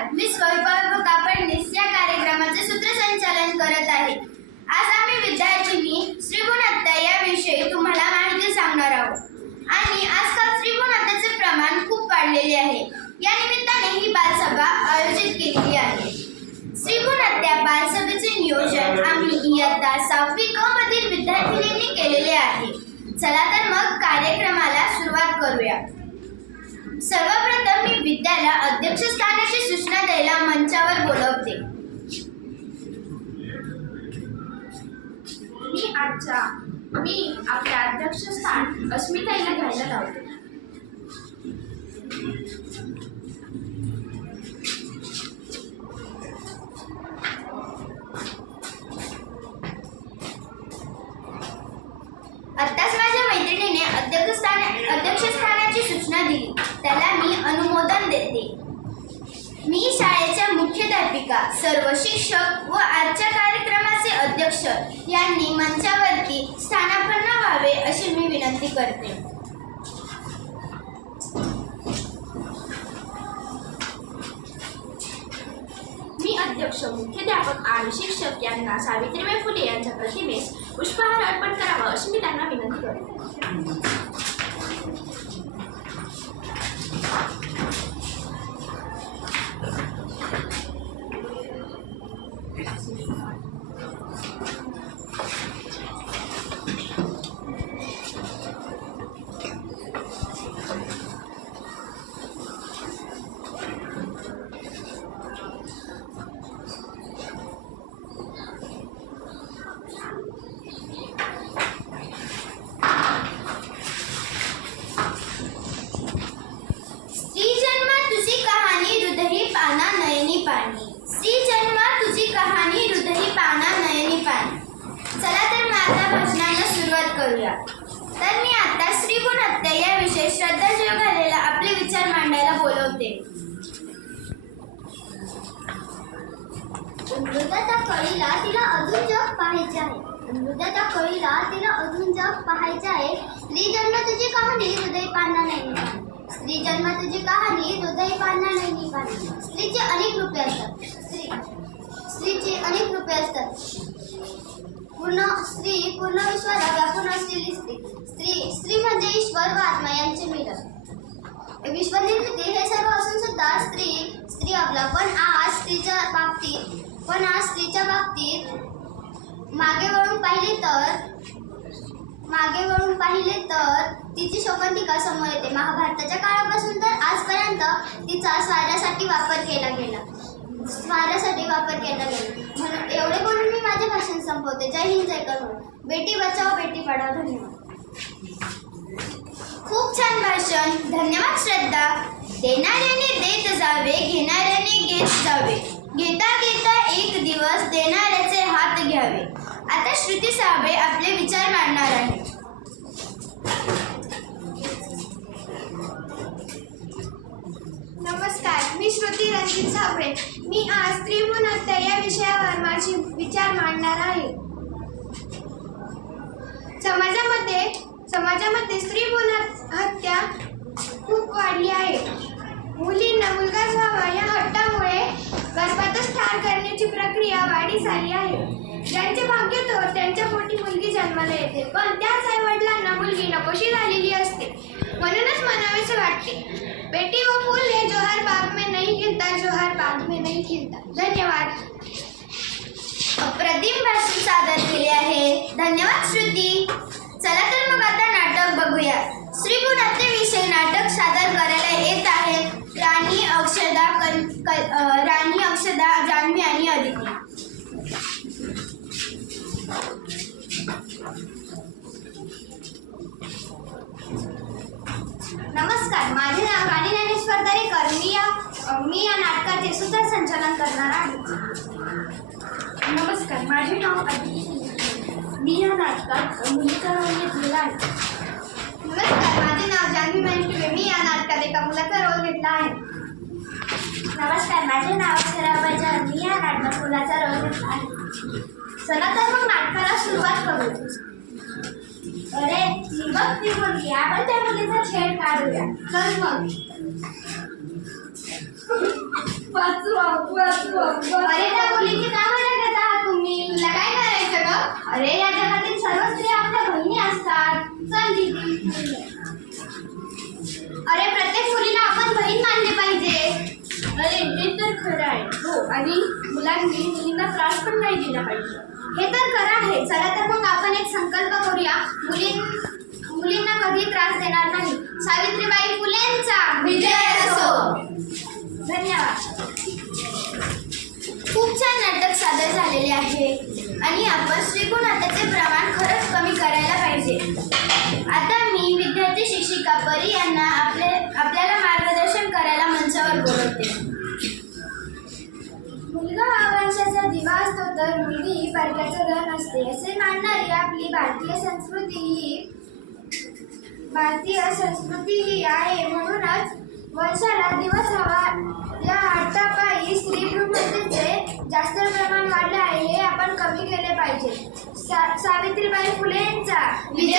नमस्कार, मी स्वयंपाक कापडणीस या कार्यक्रमाचे सूत्रसंचालन करत आहे. आज आम्ही विद्यार्थिनी स्त्रीगुणहत्या याविषयी तुम्हाला माहिती सांगणार आहोत. आणि आजकाल स्त्रीगुणहत्येचे प्रमाण खूप वाढलेले आहे. या निमित्ताने ही बालसभा आयोजित केलेली आहे. स्त्रीगुणहत्या बालसभेचे नियोजन आम्ही इयत्ता 6वी क मधील विद्यार्थिनींनी केलेले आहे. चला तर मग कार्यक्रमाला सुरुवात करूया. सर्वप्रथम मी विद्याला अध्यक्षस्थानाची सूचना द्यायला मंचावर बोलवते. मी आपले अध्यक्षस्थान अस्मिताईला घ्यायला लावते. आत्ताच माझ्या मैत्रिणीने अध्यक्षस्थानाची सूचना दिली, त्याला मी अनुमोदन देते. मी शाळेच्या मुख्याध्यापिका, सर्व शिक्षक व आजच्या कार्यक्रमाचे अध्यक्ष यांनी मंचावरती स्थानापन्न व्हावे अशी मी विनंती करते. मी अध्यक्ष, मुख्याध्यापक आणि शिक्षक यांना सावित्रीबाई फुले यांच्या प्रतिमेस पुष्पहार अर्पण करावा अशी मी त्यांना विनंती करते. स्त्री जन्मा तुझी कहाणी हृदयी पाना नयनी पाणी. चला तर मग आता भाषणाला सुरुवात करूया. तर मी आता स्त्रीगुणहत्या याविषयी श्रद्धांजली घालायला आपले विचार मांडायला बोलवते. मृदाच्या कळीला तिला अजून जग पाहायचे आहे. मृदाच्या कळीला तिला अजून जग पाहायचे आहे. स्त्री जन्म तुझी कहाणी हृदय पाना नयनी पाणी. स्त्री जन्म तुझी कहाणी हृदय पाना नयनी पाणी. स्त्रीचे अनेक रूपे असतात. स्त्रीचे अनेक रूपे असतात. पूर्ण विश्वाला व्यापून असलेली स्त्री म्हणजे ईश्वर व आत्मा यांचे मिलन. विश्वनिर्मिती हे सर्व असून सुद्धा स्त्री आपला पण आज स्त्रीच्या बाबतीत मागे वळून पाहिले तर तिची शोकांतिका समोर येते. महाभारताच्या काळापासून तर आजपर्यंत तिचा स्वाऱ्यासाठी वापर केला गेला. म्हणून एवढे बोलून मी माझे भाषण संपवते. जय हिंद, जय करुणा. बेटी बचाओ बेटी पढाओ. धन्यवाद. खूप छान भाषण. धन्यवाद श्रद्धा. देणाऱ्याने देत जावे, घेणाऱ्याने घेत जावे. घेता घेता एक दिवस देणाऱ्याचे हात घ्यावे. आता श्रुती साबळे आपले विचार मांडणार आहे. नमस्कार, मी श्रुती रणजित साबळे. मी आज स्त्रीगुणहत्या या विषयावर माझे विचार मांडणार आहे. समाजामध्ये स्त्रीगुणहत्या खूप वाढली आहे. मुलींना मुलगाच व्हावा या हट्टामुळे गर्भातच ठार करण्याची प्रक्रिया वाढीस आली आहे. ज्यांचे भाग्य तो त्यांच्या पोटी मुलगी जन्माला येते, पण त्याच आईवडिलांना मुलगी नकोशी झालेली असते. म्हणूनच म्हणावेसे वाटते, बेटी व फूल है जोहर बाग में नहीं खिलता, जोहर बाग में नहीं खिलता. धन्यवाद. अप्रतिम भाषण सादर केले आहे. धन्यवाद श्रुती. चला तर मग आता नाटक बघूया. स्त्रीगुणहत्येविषयी नाटक सादर करायला येत आहेत राणी अक्षदा, जान्हवी आणि अदिती. नमस्कार, माझे नाव राणी ज्ञानेश्वर दरेकर. मी या नाटकाचे सूत्रसंचालन करणार आहे. नमस्कार, माझे नाव अदिती. मी या नाटकात मुलीचा रोल घेतलेला आहे. नमस्कार, माझे नाव जान्हवी मानकिवे. मी या नाटकात एका मुलाचा रोल घेतला आहे. नमस्कार, माझे नाव अक्षरा बजाज. मी या नाटकात मुलाचा रोल घेतला आहे. चला तर मग नाटकाला सुरुवात करू. अरे ही बघ ती मुलगी, आपण त्या मुलीचा छेड काढूया. चल मग. अरे त्या मुलीची का मजा घेत आहात तुम्ही? तुला काय करायचं ग? अरे या जगातील सर्व स्त्रिया आपल्या बहिणी असतात. चल दीदी. अरे प्रत्येक मुलीला आपण बहीण मानले पाहिजे. अरे हे तर खरं आहे. हो, आणि मुलांनी मुलींना त्रास पण नाही दिला पाहिजे. हे तर खरं आहे. चला तर मग आपण एक संकल्प करूया. मुलींना कधी त्रास देणार नाही. सावित्रीबाई फुलेंचा विजय असो. धन्यवाद. खूप छान नाटक सादर झालेले आहे आणि आपण श्रीगुणाताचे प्रमाण खरंच कमी करायला पाहिजे. आता मी विद्यार्थी शिक्षिका परी यांना आपल्याला मार्गदर्शन करायला मंचावर बोलवते. मुलगा हा वंशाचा दिवा असतो तर मुलगी ही परक्याचं धन असते असे मानणारी आपली भारतीय संस्कृती ही आहे. म्हणूनच वंशाला दिवस हवा या हट्टापायी स्त्री भ्रूणहत्येचे जास्त प्रमाण वाढले आहे. हे आपण कमी केले पाहिजे. सावित्रीबाई फुलेंचा विजय